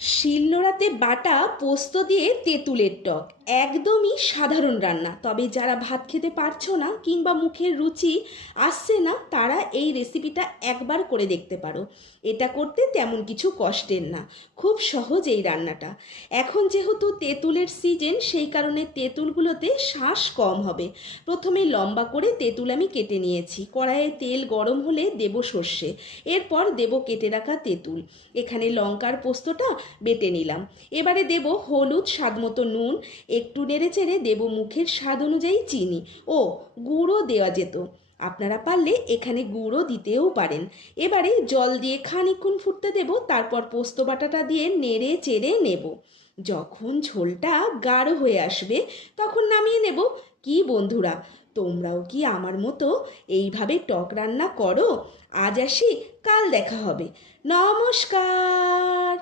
শিলনোড়াতে বাটা পোস্ত দিয়ে তেঁতুলের টক একদমই সাধারণ রান্না। তবে যারা ভাত খেতে পারছো না কিংবা মুখের রুচি আসছে না, তারা এই রেসিপিটা একবার করে দেখতে পারো। এটা করতে তেমন কিছু কষ্টের না, খুব সহজ এই রান্নাটা। এখন যেহেতু তেঁতুলের সিজন, সেই কারণে তেঁতুলগুলোতে শাঁস কম হবে। প্রথমে লম্বা করে তেঁতুল আমি কেটে নিয়েছি। কড়াইয়ে তেল গরম হলে দেব সর্ষে, এরপর দেব কেটে রাখা তেঁতুল। এখানে লঙ্কার পোস্তটা বেটে নিলাম। এবারে দেব হলুদ, স্বাদমতো নুন, একটু নেড়ে চেড়ে দেব মুখের স্বাদ অনুযায়ী চিনি ও গুঁড়ো দেওয়া যেত, আপনারা পারলে এখানে গুঁড়ো দিতেও পারেন। এবারে জল দিয়ে খানিকক্ষণ ফুটতে দেব, তারপর পোস্ত বাটাটা দিয়ে নেড়ে চেড়ে নেব। যখন ঝোলটা গাঢ় হয়ে আসবে তখন নামিয়ে নেব। কি বন্ধুরা, তোমরাও কি আমার মতো এইভাবে টক রান্না করো? আজ আসি, কাল দেখা হবে। নমস্কার।